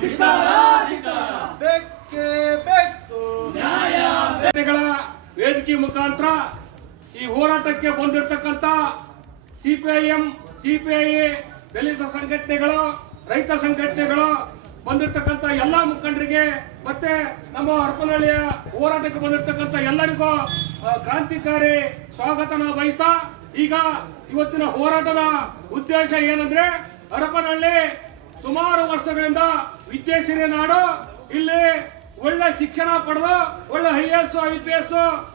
ಧಿಕ್ಕಾರ ಬೇಕೇ ಬೇಕು ಗಳ ವೇದಿಕೆ ಮುಖಾಂತರ ಈ ಹೋರಾಟಕ್ಕೆ ಬಂದಿರತಕ್ಕಂತ ಸಿಪಿಐಎಂ ಸಿಪಿಐ ದಲಿತ ಸಂಘಟನೆಗಳು ರೈತ ಸಂಘಟನೆಗಳು ಬಂದಿರತಕ್ಕಂತ ಎಲ್ಲಾ ಮುಖಂಡರಿಗೆ ಮತ್ತೆ ನಮ್ಮ ಹರಪನಹಳ್ಳಿಯ ಹೋರಾಟಕ್ಕೆ ಬಂದಿರತಕ್ಕಂತ ಎಲ್ಲರಿಗೂ ಕ್ರಾಂತಿಕಾರಿ ಸ್ವಾಗತನ ಬಯಸ್ತಾ ಈಗ ಇವತ್ತಿನ ಹೋರಾಟದ ಉದ್ದೇಶ ಏನಂದ್ರೆ ಹರಪನಹಳ್ಳಿ ಸುಮಾರು ವರ್ಷಗಳಿಂದ ವಿದ್ಯಾಸಿರಿ ನಾಡು, ಇಲ್ಲಿ ಒಳ್ಳೆ ಶಿಕ್ಷಣ ಪಡೆದು, ಒಳ್ಳೆ I S, I P S,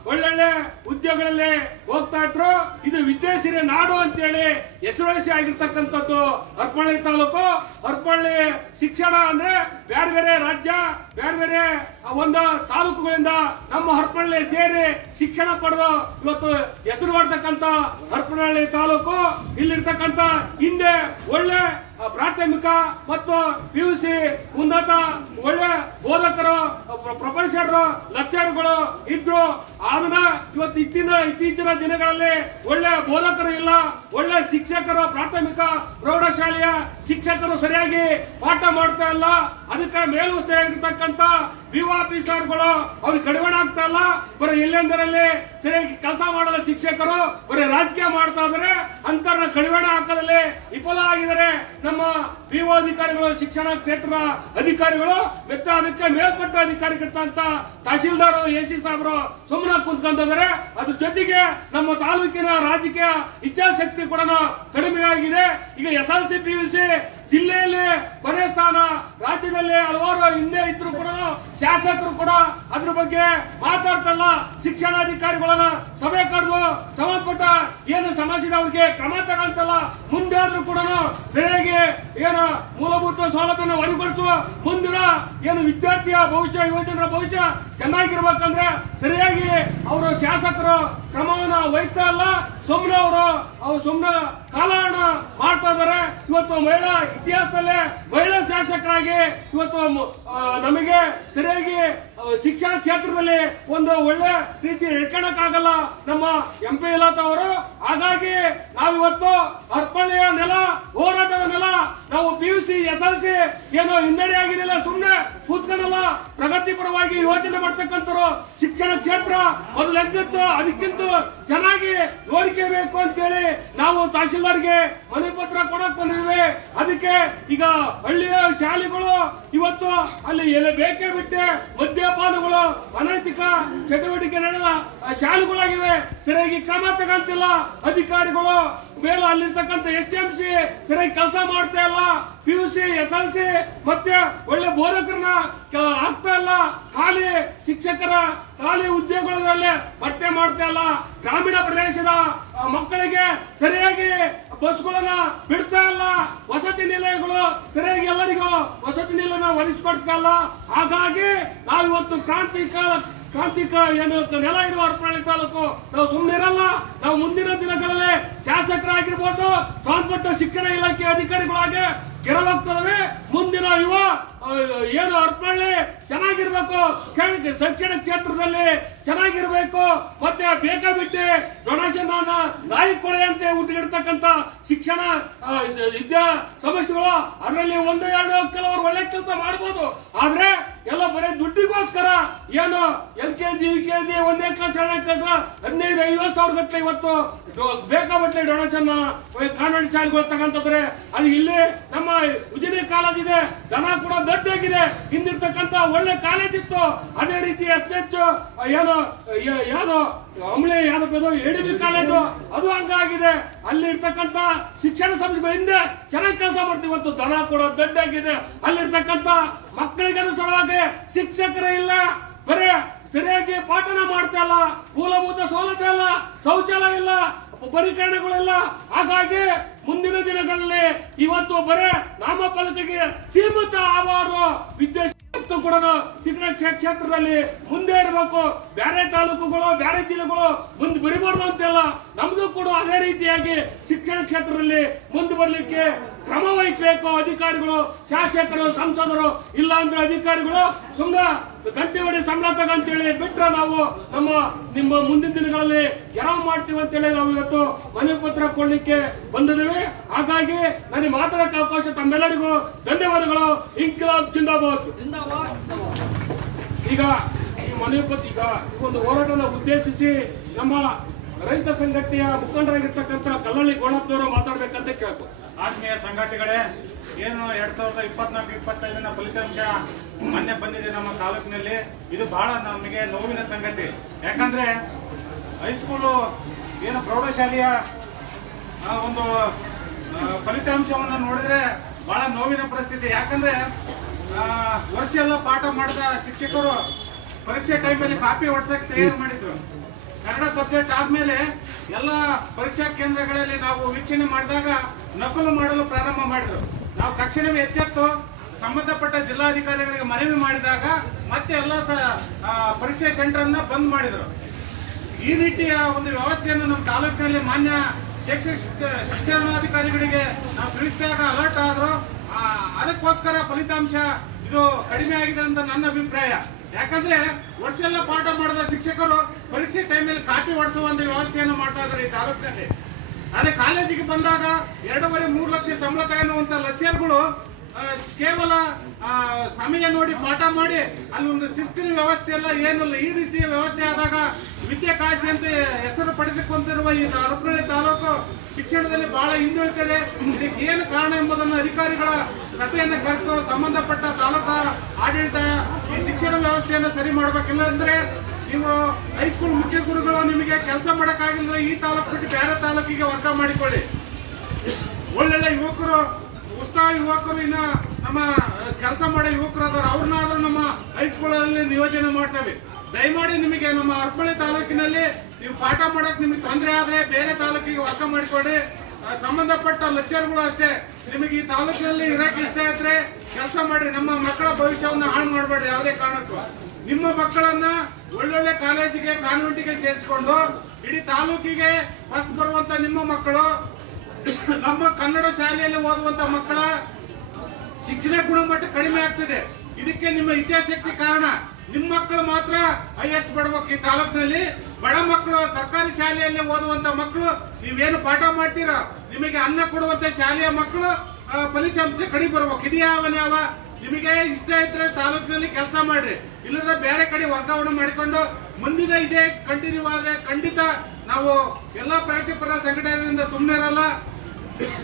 ಒಳ್ಳೊಳ್ಳೆ ಉದ್ಯೋಗಗಳಲ್ಲಿ ಹೋಗ್ತಾ ಇದ್ರು. ಇದು ವಿದ್ಯಾಸಿರಿ ನಾಡು ಅಂತೇಳಿ ಹೆಸರುವಾಸಿ ಆಗಿರ್ತಕ್ಕಂಥದ್ದು ಹರ್ಪಳ್ಳಿ ತಾಲೂಕು. ಹರ್ಪಳ್ಳಿ ಶಿಕ್ಷಣ ಅಂದ್ರೆ ಬೇರೆ ಬೇರೆ ರಾಜ್ಯ ಬೇರೆ ಬೇರೆ ಒಂದು ತಾಲೂಕುಗಳಿಂದ ನಮ್ಮ ಹರ್ಪಳ್ಳಿ ಸೇರಿ ಶಿಕ್ಷಣ ಪಡೆದು ಇವತ್ತು ಹೆಸರು ಮಾಡ್ತಕ್ಕಂಥ ಹರ್ಪಳ್ಳಿ ತಾಲೂಕು. ಇಲ್ಲಿರ್ತಕ್ಕಂಥ ಹಿಂದೆ ಒಳ್ಳೆ ಪ್ರಾಥಮಿಕ ಮತ್ತು ಪಿ ಯು ಸಿ ಉನ್ನತ ಒಳ್ಳೆ ಬೋಧಕರು ಪ್ರೊಫೆಸರ್ರು ಪ್ರೊಫೆಸರ್ ಲೆಕ್ಚರ್ಗಳು ಇದ್ರು. ಆದ್ರೆ ಇವತ್ತು ಇತ್ತೀಚಿನ ದಿನಗಳಲ್ಲಿ ಒಳ್ಳೆ ಬೋಧಕರು ಇಲ್ಲ. ಒಳ್ಳೆ ಶಿಕ್ಷಕರು, ಪ್ರಾಥಮಿಕ ಪ್ರೌಢಶಾಲೆಯ ಶಿಕ್ಷಕರು ಸರಿಯಾಗಿ ಪಾಠ ಮಾಡ್ತಾ ಇಲ್ಲ. ಅದಕ್ಕೆ ಮೇಲ್ವಸ್ತೆಯಾಗಿರ್ತಕ್ಕಂಥ ಬಿ ಆಫೀಸರ್ಗಳು ಅವ್ರಿಗೆ ಕಡಿವಾಣ ಆಗ್ತಾ ಇಲ್ಲ. ಬರೀ ಎಲ್ಲೆಂದರಲ್ಲಿ ಸರಿಯಾಗಿ ಕೆಲಸ ಮಾಡದ ಶಿಕ್ಷಕರು ಬರೀ ರಾಜಕೀಯ ಮಾಡ್ತಾ ಇದಾರೆ ಅಂತರ್ನ ಕಡಿವಾಣ ಹಾಕೋದಲ್ಲಿ ವಿಫಲ ಆಗಿದರೆ ನಮ್ಮ ಪಿ ಅಧಿಕಾರಿಗಳು, ಶಿಕ್ಷಣ ಕ್ಷೇತ್ರದ ಅಧಿಕಾರಿಗಳು. ಮತ್ತೆ ಅದಕ್ಕೆ ಮೇಲ್ಪಟ್ಟ ಅಧಿಕಾರಿಗಿರ್ತಂತ ತಹಶೀಲ್ದಾರ್ ಎ ಸಿ ಸಾಹೇಬರು ಸುಮ್ಮನೆ ಕುಂತ್ಕೊಂಡಿದ್ದಾರೆ ಅದ್ರ ಜೊತೆಗೆ ನಮ್ಮ ತಾಲೂಕಿನ ರಾಜಕೀಯ ಇಚ್ಛಾಶಕ್ತಿ ಕೂಡ ಕಡಿಮೆ ಆಗಿದೆ. ಈಗ S L C P U C ಜಿಲ್ಲೆಯಲ್ಲಿ ಕೊನೆ ಸ್ಥಾನ, ರಾಜ್ಯದಲ್ಲಿ ಹಲವಾರು ಹಿಂದೆ ಇದ್ರು ಕೂಡ ಶಾಸಕರು ಕೂಡ ಅದ್ರ ಬಗ್ಗೆ ಮಾತಾಡ್ತಲ್ಲ. ಶಿಕ್ಷಣಾಧಿಕಾರಿಗಳನ್ನ ಸಭೆ ಕರೆದು ಸಂಬಂಧಪಟ್ಟ ಏನು ಸಮಸ್ಯೆ ಅವ್ರಿಗೆ ಕ್ರಮ ತಗೊಂತಲ್ಲ. ಮುಂದೆ ಆದ್ರೂ ಕೂಡ ಬೆಳೆಗೆ ಏನು ಮೂಲಭೂತ ಸೌಲಭ್ಯನ ಒದಗಿಸುವ ಮುಂದಿನ ಏನು ವಿದ್ಯಾರ್ಥಿಯ ಭವಿಷ್ಯ, ಯುವಜನರ ಭವಿಷ್ಯ ಚೆನ್ನಾಗಿರ್ಬೇಕಂದ್ರೆ ಸರಿಯಾಗಿ ಅವರು ಶಾಸಕರು ಕ್ರಮವನ್ನು ವಹಿಸ್ತಾ ಇಲ್ಲ. ಸುಮ್ಮನೆ ಅವರು, ಅವ್ರು ಸುಮ್ಮನೆ ಕಾಲಹರಣ ಮಾಡ್ತಾ ಇದಾರೆ. ಇವತ್ತು ಮಹಿಳಾ ಇತಿಹಾಸದಲ್ಲೇ ಮಹಿಳಾ ಶಾಸಕರಾಗಿ ಇವತ್ತು ನಮಗೆ ಸರಿಯಾಗಿ ಶಿಕ್ಷಣ ಕ್ಷೇತ್ರದಲ್ಲಿ ಒಂದು ಒಳ್ಳೆ ರೀತಿ ಇಟ್ಕೊಳಕ್ಕಾಗಲ್ಲ ನಮ್ಮ ಎಂ ಪಿ ಅವರು. ಹಾಗಾಗಿ ನಾವಿವತ್ತು ಅರ್ಪಣೆಯ ನೆಲ, ಹೋರಾಟದ ನೆಲ, ನಾವು P U C S L C ಏನೋ ಹಿನ್ನಡೆ ಆಗಿರಲಿಲ್ಲ. ಸುಮ್ಮನೆ ಕೂತ್ಕೊಳ್ಳಲ್ಲ ಪ್ರಗತಿಪರವಾಗಿ ಯೋಚನೆ ಮಾಡ್ತಕ್ಕಂಥವ್ರು ಶಿಕ್ಷಣ ಕ್ಷೇತ್ರ ಮೊದಲು ಎದ್ದಿತ್ತು ಅದಕ್ಕಿಂತ ಚೆನ್ನಾಗಿ ಅಂತ ಅಂತೇಳಿ ನಾವು ತಹಶೀಲ್ದಾರ್ಗೆ ಮನೆ ಪತ್ರ ಕೊಡಕ್ ಬಂದಿದ್ವಿ ಅದಕ್ಕೆ ಈಗ ಹಳ್ಳಿಯ ಶಾಲೆಗಳು ಇವತ್ತು ಅಲ್ಲಿ ಎಲ್ಲ ಬೇಕೇ ಬಿಟ್ಟೆ, ಮದ್ಯಪಾನಗಳು, ಅನೈತಿಕ ಚಟುವಟಿಕೆ ನಡೆದ ಶಾಲೆಗಳಾಗಿವೆ. ಸರಿಯಾಗಿ ಕ್ರಮ ತಗೊಂತಿಲ್ಲ ಅಧಿಕಾರಿಗಳು ಮೇಲೆ ಅಲ್ಲಿರ್ತಕ್ಕಂಥ ಎಸ್ ಎಂ ಸಿ ಸರಿಯಾಗಿ ಕೆಲಸ ಮಾಡ್ತಾ ಇಲ್ಲ. P U C S L C ಮತ್ತೆ ಒಳ್ಳೆ ಬೋಧಕರನ್ನ ಕ- ಆಗ್ತಾ ಇಲ್ಲ ಖಾಲಿ ಶಿಕ್ಷಕರ ಖಾಲಿ ಉದ್ಯೋಗಗಳಲ್ಲಿ ಭರ್ತಿ ಮಾಡ್ತಾ ಇಲ್ಲ. ಗ್ರಾಮೀಣ ಪ್ರದೇಶದ ಮಕ್ಕಳಿಗೆ ಸರಿಯಾಗಿ ಬಸ್ಗಳನ್ನ ಬಿಡ್ತಾ ಇಲ್ಲ. ವಸತಿ ನಿಲಯಗಳು ಸರಿಯಾಗಿ ಎಲ್ಲರಿಗೂ ವಸತಿ ನಿಲಯನ ಒದಗಿಸ್ಕೊಡ್ತಾ ಇಲ್ಲ. ಹಾಗಾಗಿ ನಾವಿವತ್ತು ಕ್ರಾಂತಿ ಕಾಲ ಕ್ರಾಂತಿಕ ಏನು ನೆಲ ಇರುವ ಹರಪನಹಳ್ಳಿ ತಾಲೂಕು ನಾವು ಸುಮ್ಮನೆ ಇರಲ್ಲ ನಾವು ಮುಂದಿನ ದಿನಗಳಲ್ಲಿ ಶಾಸಕರಾಗಿರ್ಬೋದು ಸಂಬಂಧಪಟ್ಟ ಶಿಕ್ಷಣ ಇಲಾಖೆ ಅಧಿಕಾರಿಗಳಾಗಿ ಗೆರವಾಗ್ತದವೆ ಮುಂದಿನ ಯುವ ಏನು ಅರ್ಪಳ್ಳಿ ಚೆನ್ನಾಗಿರ್ಬೇಕು. ಕೆ- ಶಿಕ್ಷಣ ಕ್ಷೇತ್ರದಲ್ಲಿ ಚೆನ್ನಾಗಿರ್ಬೇಕು. ಮತ್ತೆ ಬೇಕಾಬಿಟ್ಟಿ ಡೊನೇಷನ್ ನಾಯಿ ಕೊಳೆ ಅಂತ ಶಿಕ್ಷಣ ವಿದ್ಯಾ ಸಂಸ್ಥೆಗಳು, ಅದರಲ್ಲಿ ಒಂದು, ಎರಡು ಕೆಲವರು ಒಳ್ಳೆ ಕೆಲಸ ಮಾಡ್ಬೋದು. ಆದ್ರೆ ಎಲ್ಲ ಬರೀ ದುಡ್ಡಿಗೋಸ್ಕರ ಏನು L K G, U K G ಒಂದನೇ ಕ್ಲಾಸ್ ಎರಡನೇ ಕ್ಲಾಸ್ ಹದಿನೈದು, ಐವತ್ತು ಸಾವಿರ ಗಟ್ಟಲೆ ಇವತ್ತು ಬೇಕಾಬಟ್ಲೆ ಡೊನೇಷನ್ ಕಾನ್ವೆಂಟ್ ಶಾಲೆಗಳು ತಗೊಂತಂದ್ರೆ ಅದು ಇಲ್ಲಿ ನಮ್ಮ ಉಜಿನಿ ಕಾಲೇಜಿದೆ ದನ ಕೂಡ ದೊಡ್ಡಾಗಿದೆ ಹಿಂದಿರ್ತಕ್ಕಂತ ಒಳ್ಳೆ ಕಾಲೇಜ್ ಇತ್ತು ಅದೇ ರೀತಿ ಎಸ್ ಏನು, ಯ- ಯಾವ್ದು, ಅಮಲೆ ಯಾವ್ದು ಎಡಿಬಿ ಕಾಲೇಜು, ಅದು ಹಂಗಾಗಿದೆ. ಅಲ್ಲಿ ಇರ್ತಕ್ಕಂತ ಶಿಕ್ಷಣ ಸಂಸ್ಥೆಗಳ ಹಿಂದೆ ಚೆನ್ನಾಗಿ ಕೆಲಸ ಮಾಡ್ತೀವಿ ಇವತ್ತು ದನ ಕೂಡ ದೊಡ್ಡಾಗಿದೆ ಅಲ್ಲಿರ್ತಕ್ಕಂತ ಮಕ್ಕಳಿಗೆ ಅನುಸಾರವಾಗಿ ಶಿಕ್ಷಕರೇ ಇಲ್ಲ. ಬರೇ ಸರಿಯಾಗಿ ಪಾಠನ ಮಾಡ್ತಾ ಇಲ್ಲ. ಮೂಲಭೂತ ಸೌಲಭ್ಯ ಇಲ್ಲ. ಶೌಚಾಲಯ ಇಲ್ಲ. ಪರಿಕರಣಗಳಿಲ್ಲ. ಹಾಗಾಗಿ ಮುಂದಿನ ದಿನಗಳಲ್ಲಿ ಇವತ್ತು ಬರೇ ನಾಮಫಲತೆಗೆ ಸೀಮಿತ ಆವಾರು ವಿದ್ಯಾರ್ಥಿ ಕೂಡ ಶಿಕ್ಷಣ ಕ್ಷೇತ್ರದಲ್ಲಿ ಮುಂದೆ ಇರಬೇಕು. ಬೇರೆ ತಾಲೂಕುಗಳು ಬೇರೆ ಜಿಲ್ಲೆಗಳು ಮುಂದೆ ಬರಿಬಾರ್ದು ಅಂತೆಲ್ಲ ನಮಗೂ ಕೂಡ ಅದೇ ರೀತಿಯಾಗಿ ಶಿಕ್ಷಣ ಕ್ಷೇತ್ರದಲ್ಲಿ ಮುಂದೆ ಬರಲಿಕ್ಕೆ ಕ್ರಮ ವಹಿಸಬೇಕು. ಅಧಿಕಾರಿಗಳು, ಶಾಸಕರು, ಸಂಸದರು ಇಲ್ಲ ಅಂದ್ರೆ ಅಧಿಕಾರಿಗಳು ಸುಮ್ಮನೆ ಗಂಟೆ ಹೊಡಿ ಸಂಬಳ ತಗಂತೇಳಿ ಬಿಟ್ರೆ ನಾವು ನಮ್ಮ, ನಿಮ್ಮ ಮುಂದಿನ ದಿನಗಳಲ್ಲಿ ಯಾವ ಮಾಡ್ತೀವಿ ಅಂತೇಳಿ ನಾವು ಇವತ್ತು ಮನವಿ ಪತ್ರ ಕೊಡ್ಲಿಕ್ಕೆ ಬಂದಿದ್ದೇವೆ. ಹಾಗಾಗಿ ನನಗೆ ಮಾತಾಡಕ್ಕೆ ಅವಕಾಶ ತಮ್ಮೆಲ್ಲರಿಗೂ. ಧನ್ಯವಾದಗಳು. ಇಂಕ್ಲಾಬ್ ಜಿಂದಾಬಾದ್. ಈಗ ಈ ಮನವಿ ಪತ್ರ, ಈಗ ಒಂದು ಹೋರಾಟನ ಉದ್ದೇಶಿಸಿ ನಮ್ಮ ರೈತ ಸಂಘಟನೆಯ ಮುಖಂಡರಾಗಿರ್ತಕ್ಕಂಥ ಕಲ್ಲಳ್ಳಿ ಗೋಣಪ್ಪನವರು ಮಾತಾಡ್ಬೇಕಂತ ಕೇಳ್ಬೋದು ಆತ್ಮೀಯ ಸಂಘಟನೆಗಳೇ ಏನು ಎರಡ್ ಸಾವಿರದ ಇಪ್ಪತ್ನಾಲ್ಕು, ಇಪ್ಪತ್ತೈದನ ಫಲಿತಾಂಶ ಮೊನ್ನೆ ಬಂದಿದೆ ನಮ್ಮ ತಾಲೂಕಿನಲ್ಲಿ. ಇದು ಬಹಳ ನಮಗೆ ನೋವಿನ ಸಂಗತಿ. ಯಾಕಂದ್ರೆ ಹೈಸ್ಕೂಲು ಏನು ಪ್ರೌಢಶಾಲೆಯ ಒಂದು ಫಲಿತಾಂಶವನ್ನು ನೋಡಿದ್ರೆ ಬಹಳ ನೋವಿನ ಪರಿಸ್ಥಿತಿ. ಯಾಕಂದ್ರೆ ವರ್ಷ ಎಲ್ಲ ಪಾಠ ಮಾಡಿದ ಶಿಕ್ಷಕರು ಪರೀಕ್ಷೆ ಟೈಮಲ್ಲಿ ಕಾಪಿ ಹೊಡ್ಸಕ್ಕೆ ತಯಾರು ಮಾಡಿದ್ರು. ಕನ್ನಡ ಸಬ್ಜೆಕ್ಟ್ ಆದ್ಮೇಲೆ ಎಲ್ಲ ಪರೀಕ್ಷಾ ಕೇಂದ್ರಗಳಲ್ಲಿ ನಾವು ವೀಕ್ಷಣೆ ಮಾಡಿದಾಗ ನಕಲು ಮಾಡಲು ಪ್ರಾರಂಭ ಮಾಡಿದ್ರು. ನಾವು ತಕ್ಷಣವೇ ಎಚ್ಚೆತ್ತು, ಸಂಬಂಧಪಟ್ಟ ಜಿಲ್ಲಾಧಿಕಾರಿಗಳಿಗೆ ಮನವಿ ಮಾಡಿದಾಗ ಮತ್ತೆ ಎಲ್ಲ ಸ ಪರೀಕ್ಷೆ ಸೆಂಟರ್ ಅನ್ನ ಬಂದ್ ಮಾಡಿದ್ರು. ಈ ರೀತಿಯ ಒಂದು ವ್ಯವಸ್ಥೆಯನ್ನು ನಮ್ಮ ತಾಲೂಕಿನಲ್ಲಿ ಮಾನ್ಯ ಶೈಕ್ಷಣಿಕ ಶಿಕ್ಷ- ಶಿಕ್ಷಣಾಧಿಕಾರಿಗಳಿಗೆ ನಾವು ತಿಳಿಸಿದಾಗ ಅಲರ್ಟ್ ಆದ್ರು. ಅದಕ್ಕೋಸ್ಕರ ಫಲಿತಾಂಶ ಇದು ಕಡಿಮೆ ಆಗಿದೆ ಅಂತ ನನ್ನ ಅಭಿಪ್ರಾಯ. ಯಾಕಂದ್ರೆ ವರ್ಷ ಎಲ್ಲ ಪಾಠ ಮಾಡಿದ ಶಿಕ್ಷಕರು ಪರೀಕ್ಷೆ ಟೈಮಲ್ಲಿ ಕಾಪಿ ಒಂದು ವ್ಯವಸ್ಥೆಯನ್ನು ಮಾಡ್ತಾ ಇದ್ದಾರೆ ಈ ತಾಲೂಕಿನಲ್ಲಿ ಅದೇ ಕಾಲೇಜಿಗೆ ಬಂದಾಗ ಎರಡೂವರೆ ಮೂರು ಲಕ್ಷ ಸಂಬಳ ತಗೊಳ್ಳುವಂತ ಲೆಕ್ಚರ್ಗಳು ಕೇವಲ ಸಮಯ ನೋಡಿ ಪಾಠ ಮಾಡಿ, ಅಲ್ಲಿ ಒಂದು ಶಿಸ್ತಿನ ವ್ಯವಸ್ಥೆ ಎಲ್ಲ ಏನಿಲ್ಲ ಈ ರೀತಿಯ ವ್ಯವಸ್ಥೆ ಆದಾಗ ವಿದ್ಯಾಕಾಶಿ ಅಂತ ಹೆಸರು ಪಡೆದುಕೊಂಡಿರುವ ಈ ಹರಪನಹಳ್ಳಿ ತಾಲೂಕು ಶಿಕ್ಷಣದಲ್ಲಿ ಬಹಳ ಹಿಂದುಳಿತದೆ ಇದಕ್ಕೆ ಏನು ಕಾರಣ ಎಂಬುದನ್ನು ಅಧಿಕಾರಿಗಳ ಸಭೆಯನ್ನು ಕರೆದು ಸಂಬಂಧಪಟ್ಟ ತಾಲೂಕಾ ಆಡಳಿತ ಈ ಶಿಕ್ಷಣ ವ್ಯವಸ್ಥೆಯನ್ನು ಸರಿ ಮಾಡಬೇಕಿಲ್ಲ ಅಂದ್ರೆ ನೀವು ಹೈಸ್ಕೂಲ್ ಮುಖ್ಯ ಗುರುಗಳು ನಿಮಗೆ ಕೆಲಸ ಮಾಡೋಕ್ಕಾಗಿಲ್ಲ ಈ ತಾಲೂಕು ಬಿಟ್ಟು ಬೇರೆ ತಾಲೂಕಿಗೆ ವರ್ಗ ಮಾಡಿಕೊಳ್ಳಿ. ಒಳ್ಳೊಳ್ಳೆ ಯುವಕರು ಉತ್ಸಾಹ ಯುವಕರು ಇನ್ನ ನಮ್ಮ ಕೆಲಸ ಮಾಡೋ ಯುವಕರು ಅದಾರ ಅವ್ರನ್ನಾದ್ರೂ ನಮ್ಮ ಹೈಸ್ಕೂಲಲ್ಲಿ ನಿಯೋಜನೆ ಮಾಡ್ತೇವೆ. ದಯಮಾಡಿ ನಿಮಗೆ ನಮ್ಮ ಅರ್ಪಳ್ಳಿ ತಾಲೂಕಿನಲ್ಲಿ ನೀವು ಪಾಠ ಮಾಡಕ್ ನಿಮಗೆ ತೊಂದರೆ ಆದ್ರೆ ಬೇರೆ ತಾಲೂಕಿಗೆ ವರ್ಗ ಮಾಡಿಕೊಡಿ. ಸಂಬಂಧಪಟ್ಟ ಲೆಕ್ಚರ್ಗಳು ಅಷ್ಟೇ. ನಿಮಗೆ ಈ ತಾಲೂಕಿನಲ್ಲಿ ಇರಕ್ಕೆ ಇಷ್ಟ ಇದ್ರೆ ಕೆಲಸ ಮಾಡ್ರಿ. ನಮ್ಮ ಮಕ್ಕಳ ಭವಿಷ್ಯವನ್ನು ಹಾಳು ಮಾಡಬೇಡ್ರಿ. ಯಾವುದೇ ಕಾರಣಕ್ಕೂ. ನಿಮ್ಮ ಮಕ್ಕಳನ್ನ ಒಳ್ಳೊಳ್ಳೆ ಕಾಲೇಜಿಗೆ ಕಾನ್ವೆಂಟಿಗೆ ಸೇರಿಸಿಕೊಂಡು ಇಡೀ ತಾಲೂಕಿಗೆ ಫಸ್ಟ್ ಬರುವಂತ ನಿಮ್ಮ ಮಕ್ಕಳು ನಮ್ಮ ಕನ್ನಡ ಶಾಲೆಯಲ್ಲಿ ಓದುವಂತ ಮಕ್ಕಳ ಶಿಕ್ಷಣ ಗುಣಮಟ್ಟ ಕಡಿಮೆ ಆಗ್ತದೆ. ಇದಕ್ಕೆ ನಿಮ್ಮ ಇಚ್ಛಾಶಕ್ತಿ ಕಾರಣ. ನಿಮ್ಮ ಮಕ್ಕಳು ಮಾತ್ರ ಹೈಯೆಸ್ಟ್ ಬರ್ಬೇಕು ಈ ತಾಲೂಕಿನಲ್ಲಿ. ಬಡ ಮಕ್ಕಳು, ಸರ್ಕಾರಿ ಶಾಲೆಯಲ್ಲಿ ಓದುವಂತ ಮಕ್ಕಳು, ನೀವೇನು ಪಾಠ ಮಾಡ್ತೀರಾ? ನಿಮಗೆ ಅನ್ನ ಕೊಡುವಂತ ಶಾಲೆಯ ಮಕ್ಕಳು ಫಲಿತಾಂಶ ಕಡಿಮೆ ಬರ್ಬೇಕು. ಇದು ಯಾವ ಯಾವ ನಿಮಗೆ ಇಷ್ಟ ಇದ್ರೆ ತಾಲೂಕಿನಲ್ಲಿ ಕೆಲಸ ಮಾಡ್ರಿ. ಇಲ್ಲದ್ರೆ ಬೇರೆ ಕಡೆ ವರ್ಗಾವಣೆ ಮಾಡಿಕೊಂಡು ಮುಂದಿನ ಇದೇ ಕಂಟಿನ್ಯೂ ಆದ್ರೆ ಖಂಡಿತ ನಾವು ಎಲ್ಲಾ ಪ್ರಗತಿಪರ ಸಂಘಟನೆಯಿಂದ ಸುಮ್ಮನೆ ಇರಲ್ಲ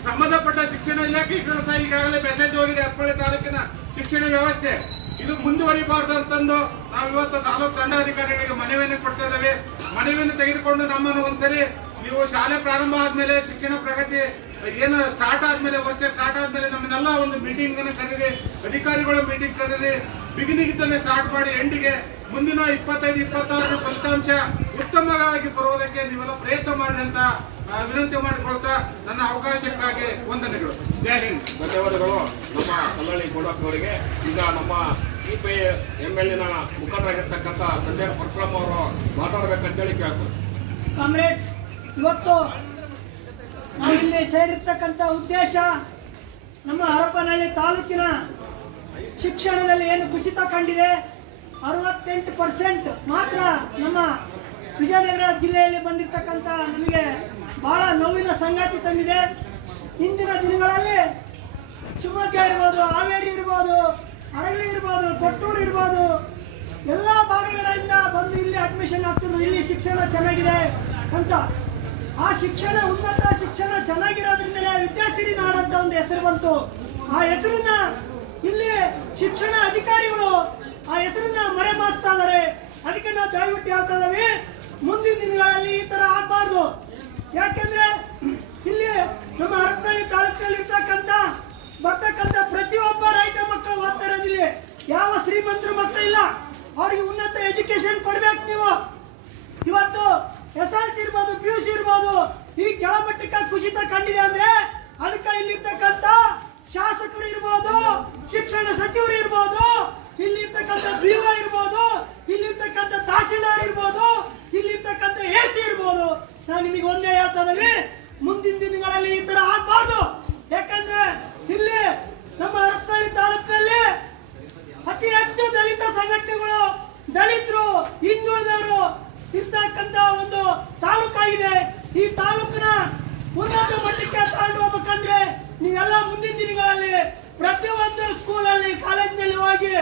ಸಂಬಂಧಪಟ್ಟ ಶಿಕ್ಷಣ ಇಲಾಖೆ ಸಹ ಈಗಾಗಲೇ ಮೆಸೇಜ್ ಹೋಗಿದೆ ಅರ್ಪಳ್ಳಿ ತಾಲೂಕಿನ ಶಿಕ್ಷಣ ವ್ಯವಸ್ಥೆ. ಇದು ಮುಂದುವರಿಬಾರ್ದು ಅಂತಂದು ನಾವು ಇವತ್ತು ತಾಲೂಕು ದಂಡಾಧಿಕಾರಿಗಳಿಗೆ ಮನವಿಯನ್ನು ಕೊಡ್ತಾ ಇದ್ದೇವೆ. ಮನವಿಯನ್ನು ತೆಗೆದುಕೊಂಡು ನಮ್ಮನ್ನು ಒಂದ್ಸರಿ ನೀವು ಶಾಲೆ ಪ್ರಾರಂಭ ಆದ್ಮೇಲೆ ಶಿಕ್ಷಣ ಪ್ರಗತಿ ಏನು ಸ್ಟಾರ್ಟ್ ಆದ್ಮೇಲೆ ವರ್ಷ ಸ್ಟಾರ್ಟ್ ಆದ್ಮೇಲೆ ನಮ್ಮನ್ನೆಲ್ಲ ಒಂದು ಮೀಟಿಂಗ್ ಅನ್ನು ಕರೀರಿ ಅಧಿಕಾರಿಗಳ ಮೀಟಿಂಗ್ ಕರೀರಿ. ಬಿಗಿನಿಗಿದ್ದಲ್ಲೇ ಸ್ಟಾರ್ಟ್ ಮಾಡಿ ಎಂಡಿಗೆ ಮುಂದಿನ ಇಪ್ಪತ್ತೈದು ಇಪ್ಪತ್ತಾರರ ಫಲಿತಾಂಶ ಉತ್ತಮವಾಗಿ ಬರುವುದಕ್ಕೆ ನೀವೆಲ್ಲ ಪ್ರಯತ್ನ ಮಾಡಿ ಅಂತ ಆ, ವಿನಂತಿ ಮಾಡಿಕೊಳ್ತಾ ನನ್ನ ಅವಕಾಶಕ್ಕಾಗಿ ವಂದನೆಗಳು. ಜೈ ಹಿಂದ್. ಧನ್ಯವಾದಗಳು. ನಮ್ಮ ಕಲ್ಲಳ್ಳಿ ಗೋಡಪ್ಪನವರಿಗೆ ಈಗ ನಮ್ಮ ಸಿಪಿಐ ಎಂ ಎಲ್ ಎನ ಮುಖಂಡರಾಗಿರ್ತಕ್ಕಂಥ ಸಂಜಯ್ ಪರಕ್ರಮ್ ಅವರು ಮಾತಾಡ್ಬೇಕಂತೇಳಿ ಕೇಳ್ಬೋದು ಕಾಮ್ರೇಡ್ಸ್ ಇವತ್ತು ನಾವಿಲ್ಲಿ ಸೇರಿರ್ತಕ್ಕಂಥ ಉದ್ದೇಶ ನಮ್ಮ ಹರಪನಹಳ್ಳಿ ತಾಲೂಕಿನ ಶಿಕ್ಷಣದಲ್ಲಿ ಏನು ಕುಸಿತ ಕಂಡಿದೆ ಅರವತ್ತೆಂಟು ಪರ್ಸೆಂಟ್ ಮಾತ್ರ ನಮ್ಮ ವಿಜಯನಗರ ಜಿಲ್ಲೆಯಲ್ಲಿ ಬಂದಿರತಕ್ಕಂಥ ನಮಗೆ ಬಹಳ ನೋವಿನ ಸಂಗತಿ ತಂದಿದೆ. ಇಂದಿನ ದಿನಗಳಲ್ಲಿ ಶಿವಮೊಗ್ಗ ಇರ್ಬೋದು, ಹಾವೇರಿ ಇರ್ಬೋದು ಹಡಗಲಿ ಇರ್ಬೋದು, ಕೊಟ್ಟೂರು ಇರ್ಬೋದು, ಎಲ್ಲ ಭಾಗಗಳಿಂದ ಬಂದು ಇಲ್ಲಿ ಅಡ್ಮಿಷನ್ ಆಗ್ತಿದ್ರು ಇಲ್ಲಿ ಶಿಕ್ಷಣ ಚೆನ್ನಾಗಿದೆ ಅಂತ. ಆ ಶಿಕ್ಷಣ, ಉನ್ನತ ಶಿಕ್ಷಣ ಚೆನ್ನಾಗಿರೋದ್ರಿಂದಲೇ ವಿದ್ಯಾಸಿರಿ ನಾಡಂತ ಒಂದು ಹೆಸರು ಬಂತು. ಆ ಹೆಸರನ್ನ ಇಲ್ಲಿ ಶಿಕ್ಷಣ ಅಧಿಕಾರಿಗಳು ಆ ಹೆಸರನ್ನ ಮರೆ ಮಾಡ್ತಾ ಇದಾರೆ ಅದಕ್ಕೆ ನಾವು ದಯವಿಟ್ಟು ಹೇಳ್ತಾ ಇದ್ದೀವಿ, ಮುಂದಿನ ದಿನಗಳಲ್ಲಿ ಈ ತರ ಆಗ್ಬಾರ್ದು. ಯಾಕೆಂದ್ರೆ ಇಲ್ಲಿ ನಮ್ಮ ಹರಪನಹಳ್ಳಿ ತಾಲೂಕಿನಲ್ಲಿ ಇರ್ತಕ್ಕಂಥ, ಬರ್ತಕ್ಕಂಥ ಪ್ರತಿಯೊಬ್ಬ ರೈತ ಮಕ್ಕಳು ಓದ್ತಾ ಇರೋದಿಲ್ಲ ಯಾವ ಶ್ರೀಮಂತರು ಮಕ್ಕಳು ಇಲ್ಲ. ಅವ್ರಿಗೆ ಉನ್ನತ ಎಜುಕೇಶನ್ ಕೊಡ್ಬೇಕು ನೀವು. ಇವತ್ತು ಎಸ್ ಎಲ್ ಸಿ ಇರ್ಬೋದು, ಪಿ ಯು ಸಿ ಇರ್ಬೋದು, ಈ ಕೆಳಮಟ್ಟಕ್ಕೆ ಕುಸಿತ ಕಂಡಿದೆ ಅಂದ್ರೆ ಅದಕ್ಕೆ ಇಲ್ಲಿರ್ತಕ್ಕಂಥ ಶಾಸಕರು ಇರ್ಬೋದು, ಶಿಕ್ಷಣ ಸಚಿವರು ಇರ್ಬೋದು, ಇಲ್ಲಿರ್ತಕ್ಕಂಥ ಇರ್ಬೋದು, ಇಲ್ಲಿರ್ತಕ್ಕಂಥ ತಹಸೀಲ್ದಾರ್ ಇರ್ಬೋದು, ಇಲ್ಲಿರ್ತಕ್ಕಂಥ ಎ ಸಿ ಇರ್ಬೋದು. ನಾನು ನಿಮಗೆ ಒಂದೇ ಹೇಳ್ತಾ ಇದ್ದೀನಿ, ಮುಂದಿನ ದಿನಗಳಲ್ಲಿ ಈ ತರ ಆಗ್ಬಾರ್ದು. ಯಾಕಂದ್ರೆ ಇಲ್ಲಿ ನಮ್ಮ ಹರಪನಹಳ್ಳಿ ತಾಲೂಕಿನಲ್ಲಿ ಅತಿ ಹೆಚ್ಚು ದಲಿತ ಸಂಘಟನೆಗಳು, ದಲಿತರು, ಹಿಂದುಳಿದವರು ಇರ್ತಕ್ಕಂತ ಒಂದು ತಾಲೂಕಾಗಿದೆ. ಈ ತಾಲೂಕಿನ ಉನ್ನತ ಮಟ್ಟಕ್ಕೆ ತಗೊಂಡು ಹೋಗ್ಬೇಕಂದ್ರೆ ನೀವೆಲ್ಲ ಮುಂದಿನ ದಿನಗಳಲ್ಲಿ ಪ್ರತಿಯೊಂದು ಸ್ಕೂಲಲ್ಲಿ ಕಾಲೇಜಿನಲ್ಲಿ ಹೋಗಿ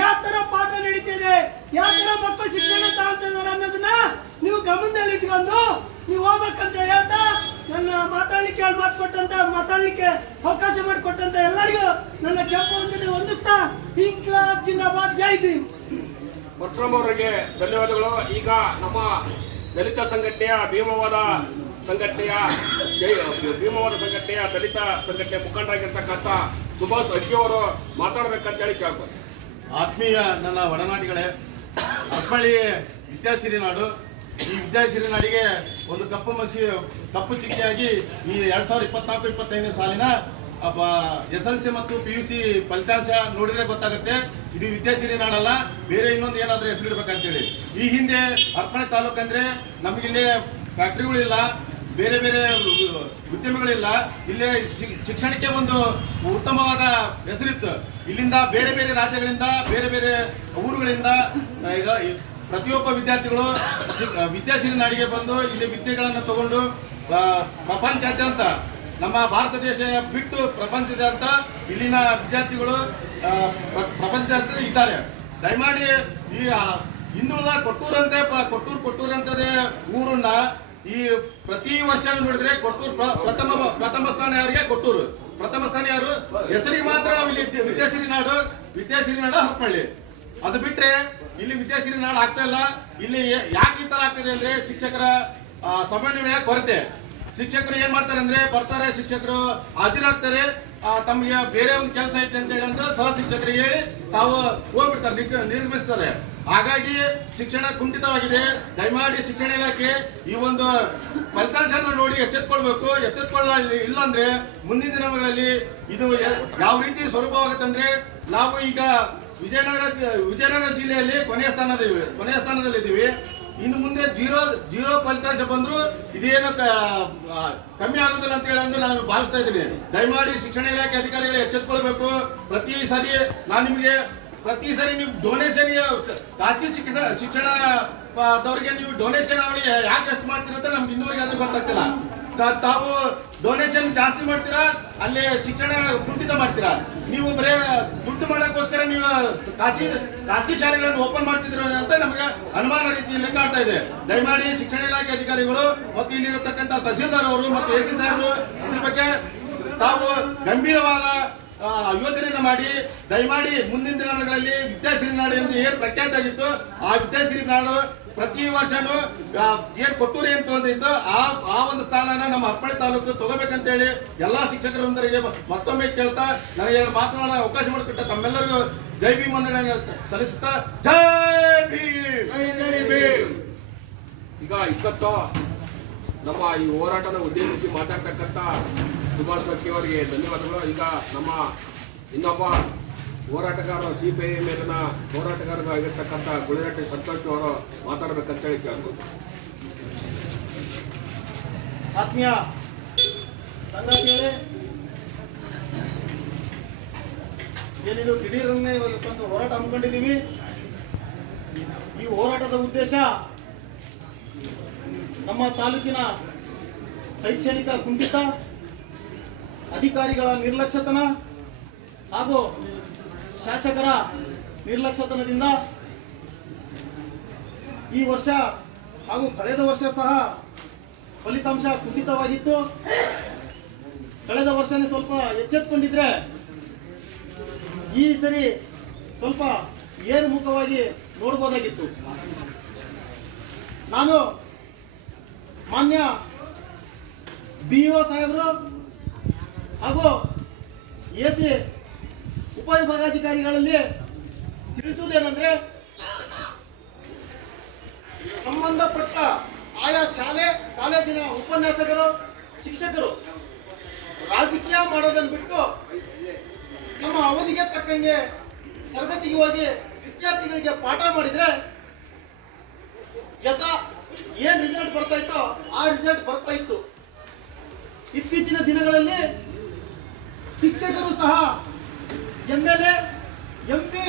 ಯಾವ ತರ ಪಾಠ ನಡೀತಿದೆ ಯಾವ ತರ ಮಕ್ಕಳು ಶಿಕ್ಷಣ ತಗೊಂತಿದ್ದಾರೆ ಅನ್ನೋದನ್ನ ನೀವು ಗಮನದಲ್ಲಿ ಇಟ್ಕೊಂಡು ನೀವು ಹೋಗ್ಬೇಕಂತ ಹೇಳ್ತಾ ನನ್ನ ಮಾತಾಡ್ಲಿಕ್ಕೆ ಹೇಳಿ ಮಾತು ಕೊಟ್ಟಂತ ಮಾತಾಡ್ಲಿಕ್ಕೆ ಅವಕಾಶ ಮಾಡಿಕೊಟ್ಟಂತ ಎಲ್ಲರಿಗೂ ನನ್ನ ಕೆಂಪು ವಂದನೆ ಹೊಂದಿಸ್ತಾ ಇಂಕ್ಲಾಬ್ ಜಿಂದಾಬಾದ್ ಜೈ ಭೀಮ್ ಪರಶುರಾಮ್ ಅವರಿಗೆ ಧನ್ಯವಾದಗಳು. ಈಗ ನಮ್ಮ ದಲಿತ ಸಂಘಟನೆಯ ಭೀಮವಾದ ಸಂಘಟನೆಯ ಭೀಮವಾದ ಸಂಘಟನೆಯ ದಲಿತ ಸಂಘಟನೆ ಮುಖಂಡರಾಗಿರ್ತಕ್ಕಂಥ ಸುಭಾಷ್ ಅಜ್ಜಿ ಅವರು ಮಾತಾಡ್ಬೇಕಂತೇಳಿ ಕೇಳ್ಬೋದು. ಆತ್ಮೀಯ ನನ್ನ ಒಡನಾಟಿಗಳೇ ಅಪ್ಪಳ್ಳಿ ವಿದ್ಯಾಸಿರಿ ನಾಡು ಈ ವಿದ್ಯಾಸಿರಿ ನಾಡಿಗೆ ಒಂದು ಕಪ್ಪು ಮಸಿ, ಕಪ್ಪು ಚಿಕ್ಕಿಯಾಗಿ ಈ ಎರಡ್ ಸಾವಿರದ ಇಪ್ಪತ್ನಾಲ್ಕು, ಇಪ್ಪತ್ತೈದನೇ ಸಾಲಿನ ಎಸ್ ಎಲ್ ಸಿ ಮತ್ತು ಪಿ ಯು ಸಿ ಫಲಿತಾಂಶ ನೋಡಿದ್ರೆ ಗೊತ್ತಾಗುತ್ತೆ. ಇದು ವಿದ್ಯಾಸಿರಿ ನಾಡಲ್ಲ, ಬೇರೆ ಇನ್ನೊಂದು ಏನಾದರೂ ಹೆಸರಿಡ್ಬೇಕಂತೇಳಿ. ಈ ಹಿಂದೆ ಅರ್ಪಣೆ ತಾಲೂಕು ಅಂದ್ರೆ ನಮಗಿಲ್ಲಿ ಫ್ಯಾಕ್ಟ್ರಿಗಳಿಲ್ಲ ಬೇರೆ ಬೇರೆ ಉದ್ಯಮಗಳಿಲ್ಲ. ಇಲ್ಲೇ ಶಿಕ್ಷಣಕ್ಕೆ ಒಂದು ಉತ್ತಮವಾದ ಹೆಸರಿತ್ತು. ಇಲ್ಲಿಂದ ಬೇರೆ ಬೇರೆ ರಾಜ್ಯಗಳಿಂದ, ಬೇರೆ ಬೇರೆ ಊರುಗಳಿಂದ ಈಗ ಪ್ರತಿಯೊಬ್ಬ ವಿದ್ಯಾರ್ಥಿಗಳು ವಿದ್ಯಾಸಿರಿ ನಾಡಿಗೆ ಬಂದು ಇಲ್ಲಿ ವಿದ್ಯೆಗಳನ್ನು ತಗೊಂಡು ಪ್ರಪಂಚಾದ್ಯಂತ ನಮ್ಮ ಭಾರತ ದೇಶ ಬಿಟ್ಟು ಪ್ರಪಂಚದಾದ್ಯಂತ ಇಲ್ಲಿನ ವಿದ್ಯಾರ್ಥಿಗಳು ಆ, ಪ್ರ- ಪ್ರಪಂಚದಾದ್ಯಂತ ಇದ್ದಾರೆ. ದಯಮಾಡಿ ಈ ಹಿಂದುಳಿದ ಕೊಟ್ಟೂರಂತೆ ಕೊಟ್ಟೂರು ಕೊಟ್ಟೂರಂತದೇ ಊರನ್ನ ಈ ಪ್ರತಿ ವರ್ಷ ನೋಡಿದ್ರೆ ಕೊಟ್ಟೂರು ಪ್ರ- ಪ್ರಥಮ ಪ್ರಥಮ ಸ್ಥಾನ ಯಾರಿಗೆ? ಕೊಟ್ಟೂರು. ಪ್ರಥಮ ಸ್ಥಾನ ಯಾರು? ಹೆಸರಿಗೆ ಮಾತ್ರ ಇಲ್ಲಿ ವಿದ್ಯಾ- ವಿದ್ಯಾಸಿರಿ ನಾಡು ವಿದ್ಯಾಸಿರಿ ನಾಡು ಹರಪಳ್ಳಿ ಅದು ಬಿಟ್ರೆ ಇಲ್ಲಿ ವಿದ್ಯಾಸಿರಿ ನಾಡು ಆಗ್ತಾ ಇಲ್ಲ. ಇಲ್ಲಿ ಯಾಕೆ ಈ ತರ ಆಗ್ತದೆ ಅಂದ್ರೆ ಶಿಕ್ಷಕರ ಸಮನ್ವಯ ಕೊರತೆ. ಶಿಕ್ಷಕರು ಏನ್ ಮಾಡ್ತಾರೆ ಅಂದ್ರೆ ಬರ್ತಾರೆ ಶಿಕ್ಷಕರು ಹಾಜರಾಗ್ತಾರೆ. ತಮಗೆ ಬೇರೆ ಒಂದು ಕೆಲಸ ಐತೆ ಅಂತ ಹೇಳಿ ಅಂತ ಸಹ ಶಿಕ್ಷಕರಿಗೆ ಹೇಳಿ ತಾವು ಹೋಗ್ಬಿಡ್ತಾರೆ ನಿರ್ಮಿಸ್ತಾರೆ ಹಾಗಾಗಿ ಶಿಕ್ಷಣ ಕುಂಠಿತವಾಗಿದೆ. ದಯಮಾಡಿ ಶಿಕ್ಷಣ ಇಲಾಖೆ ಈ ಒಂದು ಫಲಿತಾಂಶನ ನೋಡಿ ಎಚ್ಚೆತ್ಕೊಳ್ಬೇಕು. ಎಚ್ಚೆತ್ಕೊಳ್ಳ ಇಲ್ಲ ಅಂದ್ರೆ ಮುಂದಿನ ದಿನಗಳಲ್ಲಿ ಇದು ಯಾವ ರೀತಿ ಸ್ವರೂಪವಾಗುತ್ತಂದ್ರೆ ನಾವು ಈಗ ವಿಜಯನಗರ ವಿಜಯನಗರ ಜಿಲ್ಲೆಯಲ್ಲಿ ಕೊನೆಯ ಸ್ಥಾನದಲ್ಲಿ, ಕೊನೆಯ ಸ್ಥಾನದಲ್ಲಿದ್ದೀವಿ. ಇನ್ನು ಮುಂದೆ ಜೀರೋ ಜೀರೋ ಫಲಿತಾಂಶ ಬಂದ್ರು ಇದೇನು ಕಮ್ಮಿ ಆಗೋದಿಲ್ಲ ಅಂತ ಹೇಳಿ ನಾನು ಭಾವಿಸ್ತಾ ಇದ್ದೀನಿ. ದಯಮಾಡಿ ಶಿಕ್ಷಣ ಇಲಾಖೆ ಅಧಿಕಾರಿಗಳು ಎಚ್ಚೆತ್ಕೊಳ್ಬೇಕು ಪ್ರತಿ ಸರಿ ನಾನು ನಿಮಗೆ ಪ್ರತಿ ಸರಿ ನೀವು ಡೊನೇಷನ್ ಖಾಸಗಿ ಶಿಕ್ಷಣ ಶಿಕ್ಷಣ ಆ, ನೀವು ಡೊನೇಷನ್ ಅವಳಿ ಯಾಕೆ ಅಷ್ಟು ಮಾಡ್ತೀರಂತ ನಮ್ಗೆ ಇನ್ನೂರಿಗೆ ಅದು ಗೊತ್ತಾಗ್ತಿಲ್ಲ. ತಾವು ಡೊನೇಷನ್ ಜಾಸ್ತಿ ಮಾಡ್ತೀರಾ? ಅಲ್ಲಿ ಶಿಕ್ಷಣ ಕುಂಠಿತ ಮಾಡ್ತೀರಾ? ನೀವು ಬರೇ ದುಡ್ಡು ಮಾಡೋಕ್ಕೋಸ್ಕರ ನೀವು ಖಾಸಗಿ ಖಾಸಗಿ ಶಾಲೆಗಳನ್ನು ಓಪನ್ ಮಾಡ್ತಿದ್ದೀರ ಅಂತ ನಮಗೆ ಅನುಮಾನ ರೀತಿಯಲ್ಲಿ ಕಾಡ್ತಾ ಇದೆ. ದಯಮಾಡಿ ಶಿಕ್ಷಣ ಇಲಾಖೆ ಅಧಿಕಾರಿಗಳು ಮತ್ತು ಇಲ್ಲಿರತಕ್ಕಂಥ ತಹಸೀಲ್ದಾರ್ ಅವರು ಮತ್ತು ಎಚ್ ಸಿ ಸಾಹೇಬರು ಇದ್ರ ಬಗ್ಗೆ ತಾವು ಗಂಭೀರವಾದ ಯೋಜನೆಯನ್ನು ಮಾಡಿ, ದಯಮಾಡಿ ಮುಂದಿನ ದಿನಗಳಲ್ಲಿ ವಿದ್ಯಾಸಿರಿ ನಾಡು ಎಂದು ಏನು ಪ್ರಖ್ಯಾತ ಆಗಿತ್ತು, ಆ ವಿದ್ಯಾಸಿರಿ ನಾಡು ಪ್ರತಿ ವರ್ಷನೂ ಏನ್ ಕೊಟ್ಟೂರಿ ಅಂತ ಒಂದಿದ್ದು ಆ ಆ ಒಂದು ಸ್ಥಾನನ ನಮ್ಮ ಅಪ್ಪಳೆ ತಾಲೂಕು ತಗೋಬೇಕಂತೇಳಿ ಎಲ್ಲಾ ಶಿಕ್ಷಕರೊಂದರಿಗೆ ಮತ್ತೊಮ್ಮೆ ಕೇಳ್ತಾ, ನನಗೆ ಎರಡು ಮಾತನಾಡೋ ಅವಕಾಶ ಮಾಡಿಕೊಟ್ಟ ತಮ್ಮೆಲ್ಲರಿಗೂ ಜೈ ಭೀಮ್ ವಂದನೆ ಸಲ್ಲಿಸುತ್ತಾ, ಜೈ. ಈಗ ಇಪ್ಪತ್ತ, ನಮ್ಮ ಈ ಹೋರಾಟದ ಉದ್ದೇಶಿಸಿ ಮಾತಾಡ್ತಕ್ಕಂಥ ಸುಭಾಷ್ ಅವರಿಗೆ ಧನ್ಯವಾದಗಳು ಈಗ ನಮ್ಮ ಇನ್ನೊಬ್ಬ ಹೋರಾಟಗಾರರು ಸಿ ಪಿ ಐ ಮೇಲಿನ ಹೋರಾಟಗಾರರಾಗಿರ್ತಕ್ಕಂಥ ಗುಳಿರಟ್ಟಿ ಸಂತೋಷ್ ಅವರು ಮಾತಾಡ್ಬೇಕಂತೇಳಿ ಕೇಳ್ಬೋದು ಆತ್ಮೀಯ ಸಂಗಾತಿಗಳೇ ಏನಿದು ದಿಢೀರನ್ನೇ ಇವತ್ತೊಂದು ಹೋರಾಟ ಹಮ್ಮಿಕೊಂಡಿದ್ದೀವಿ. ಈ ಹೋರಾಟದ ಉದ್ದೇಶ ನಮ್ಮ ತಾಲೂಕಿನ ಶೈಕ್ಷಣಿಕ ಕುಂಠಿತ, ಅಧಿಕಾರಿಗಳ ನಿರ್ಲಕ್ಷ್ಯತನ ಹಾಗೂ ಶಾಸಕರ ನಿರ್ಲಕ್ಷ್ಯತನದಿಂದ ಈ ವರ್ಷ ಹಾಗೂ ಕಳೆದ ವರ್ಷ ಸಹ ಫಲಿತಾಂಶ ಕುಂಠಿತವಾಗಿತ್ತು. ಕಳೆದ ವರ್ಷನೇ ಸ್ವಲ್ಪ ಎಚ್ಚೆತ್ಕೊಂಡಿದ್ರೆ ಈ ಸರಿ ಸ್ವಲ್ಪ ಏರುಮುಖವಾಗಿ ನೋಡ್ಬೋದಾಗಿತ್ತು. ನಾನು ಮಾನ್ಯ ಬಿ ಒ ಸಾಹೇಬರು ಹಾಗೂ ಎ ಸಿ ಉಪವಿಭಾಗಾಧಿಕಾರಿಗಳಲ್ಲಿ ತಿಳಿಸುವುದೇನೆಂದ್ರೆ, ಸಂಬಂಧಪಟ್ಟ ಆಯಾ ಶಾಲೆ, ಕಾಲೇಜಿನ ಉಪನ್ಯಾಸಕರು, ಶಿಕ್ಷಕರು ರಾಜಕೀಯ ಮಾಡೋದನ್ನು ಬಿಟ್ಟು ತಮ್ಮ ಅವಧಿಗೆ ತಕ್ಕಂಗೆ ತರಗತಿಗೆ ಹೋಗಿ ವಿದ್ಯಾರ್ಥಿಗಳಿಗೆ ಪಾಠ ಮಾಡಿದ್ರೆ ಯಥಾ ಏನ್ ರಿಸಲ್ಟ್ ಬರ್ತಾ ಇತ್ತೋ ಆ ರಿಸಲ್ಟ್ ಬರ್ತಾ ಇತ್ತು. ಇತ್ತೀಚಿನ ದಿನಗಳಲ್ಲಿ ಶಿಕ್ಷಕರು ಸಹ M L A, M P,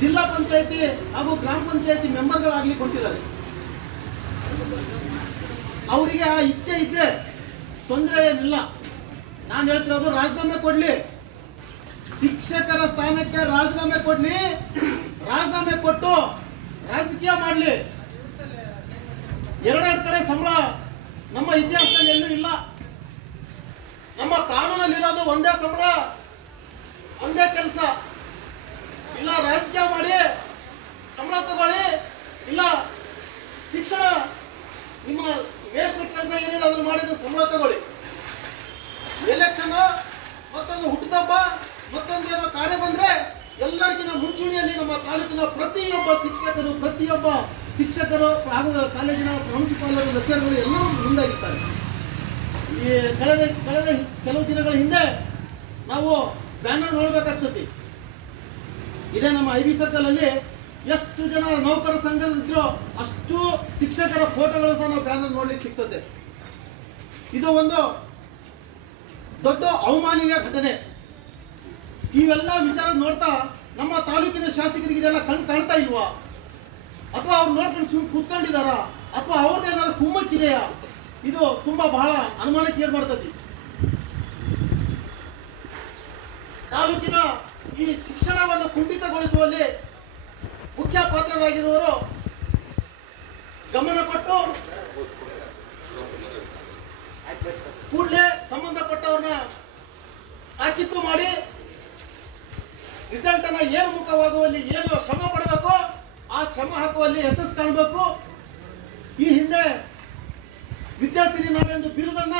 ಜಿಲ್ಲಾ ಪಂಚಾಯತಿ ಹಾಗೂ ಗ್ರಾಮ ಪಂಚಾಯತಿ ಮೆಂಬರ್ಗಳಾಗಲಿ ಕೊಟ್ಟಿದ್ದಾರೆ. ಅವರಿಗೆ ಆ ಇಚ್ಛೆ ಇದ್ರೆ ತೊಂದರೆ ಏನಿಲ್ಲ. ನಾನು ಹೇಳ್ತಿರೋದು ರಾಜೀನಾಮೆ ಕೊಡ್ಲಿ. ಶಿಕ್ಷಕರ ಸ್ಥಾನಕ್ಕೆ ರಾಜೀನಾಮೆ ಕೊಡ್ಲಿ. ರಾಜೀನಾಮೆ ಕೊಟ್ಟು ರಾಜಕೀಯ ಮಾಡಲಿ. ಎರಡೆರಡು ಕಡೆ ಸಂಬಳ ನಮ್ಮ ಇತಿಹಾಸದಲ್ಲಿ ಎಲ್ಲೂ ಇಲ್ಲ. ನಮ್ಮ ಕಾನೂನಲ್ಲಿರೋದು ಒಂದೇ ಸಂಬಳ. ಒಂದೇ ಕೆಲಸ. ಇಲ್ಲ ರಾಜಕೀಯ ಮಾಡಿ, ಸಂಬಳ ತಗೊಳ್ಳಿ, ಇಲ್ಲ ಶಿಕ್ಷಣ, ನಿಮ್ಮ ವೇಷ ಕೆಲಸ ಏನಿದೆ ಅದನ್ನು ಮಾಡಿದ ಸಂಬಳ ತಗೊಳ್ಳಿ. ಎಲೆಕ್ಷನ್ ಮತ್ತೊಂದು ಹುಟ್ಟಿದಬ್ಬ ಮತ್ತೊಂದು ಏನೋ ಕಾರ್ಯ ಬಂದ್ರೆ ಎಲ್ಲರಿಗಿಂತ ಮುಂಚೂಣಿಯಲ್ಲಿ ನಮ್ಮ ತಾಲೂಕಿನ ಪ್ರತಿಯೊಬ್ಬ ಶಿಕ್ಷಕರು ಪ್ರತಿಯೊಬ್ಬ ಶಿಕ್ಷಕರು ಹಾಗೂ ಕಾಲೇಜಿನ ಪ್ರಾಂಶುಪಾಲರು ಲೆಕ್ಚರ್ಗಳು ಎಲ್ಲರೂ ಮುಂದಾಗಿರ್ತಾರೆ ಈ ಕಳೆದ ಕಳೆದ ಕೆಲವು ದಿನಗಳ ಹಿಂದೆ ನಾವು ಬ್ಯಾನರ್ ನೋಡ್ಬೇಕಾಗ್ತತಿ ಇದೇ ನಮ್ಮ ಐ ವಿ ಸರ್ಕಲ್ ಅಲ್ಲಿ ಎಷ್ಟು ಜನ ನೌಕರ ಸಂಘದಿದ್ರು ಅಷ್ಟು ಶಿಕ್ಷಕರ ಫೋಟೋಗಳು ಸಹ ನಾವು ಬ್ಯಾನರ್ ನೋಡ್ಲಿಕ್ಕೆ ಸಿಗ್ತದೆ. ಇದು ಒಂದು ದೊಡ್ಡ ಅವಮಾನೀಯ ಘಟನೆ. ಇವೆಲ್ಲ ವಿಚಾರ ನೋಡ್ತಾ ನಮ್ಮ ತಾಲೂಕಿನ ಶಾಸಕರಿಗೆ ಇದೆಲ್ಲ ಕಣ್ ಕಾಣ್ತಾ ಇಲ್ವಾ? ಅಥವಾ ಅವ್ರು ನೋಡ್ಕೊಂಡು ಸುಮ್ಮನೆ ಕೂತ್ಕೊಂಡಿದಾರ ಅಥವಾ ಅವ್ರದ್ದು ಏನಾದ್ರು ಕುಮ್ಮಕ್ಕಿದೆಯಾ? ಇದು ತುಂಬಾ ಬಹಳ ಅನುಮಾನಕ್ಕೆ ಏನ್ ಮಾಡ್ತದೆ ತಾಲೂಕಿನ ಈ ಶಿಕ್ಷಣವನ್ನು ಕುಂಠಿತಗೊಳಿಸುವಲ್ಲಿ ಮುಖ್ಯ ಪಾತ್ರರಾಗಿರುವವರು ಗಮನ ಕೊಟ್ಟು ಕೂಡಲೇ ಸಂಬಂಧಪಟ್ಟವ್ರನ್ನ ತಾಕೀತು ಮಾಡಿ ರಿಸಲ್ಟ್ ಅನ್ನ ಏನು ಮುಖವಾಗುವಲ್ಲಿ ಏನು ಶ್ರಮ ಪಡಬೇಕು, ಆ ಶ್ರಮ ಹಾಕುವಲ್ಲಿ ಯಶಸ್ಸು ಕಾಣಬೇಕು. ಈ ಹಿಂದೆ ವಿದ್ಯಾರ್ಥಿನಿ ನಾಳೆಂದು ಬಿರುದನ್ನ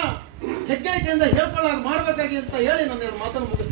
ಹೆಗ್ಗಳಿಕೆಯಿಂದ ಹೇಳ್ಕೊಳ್ಳಾಗ ಮಾಡಬೇಕಾಗಿ ಅಂತ ಹೇಳಿ ನನ್ನ ಮಾತನ್ನು ಮುಗಿಸ್ತೇನೆ.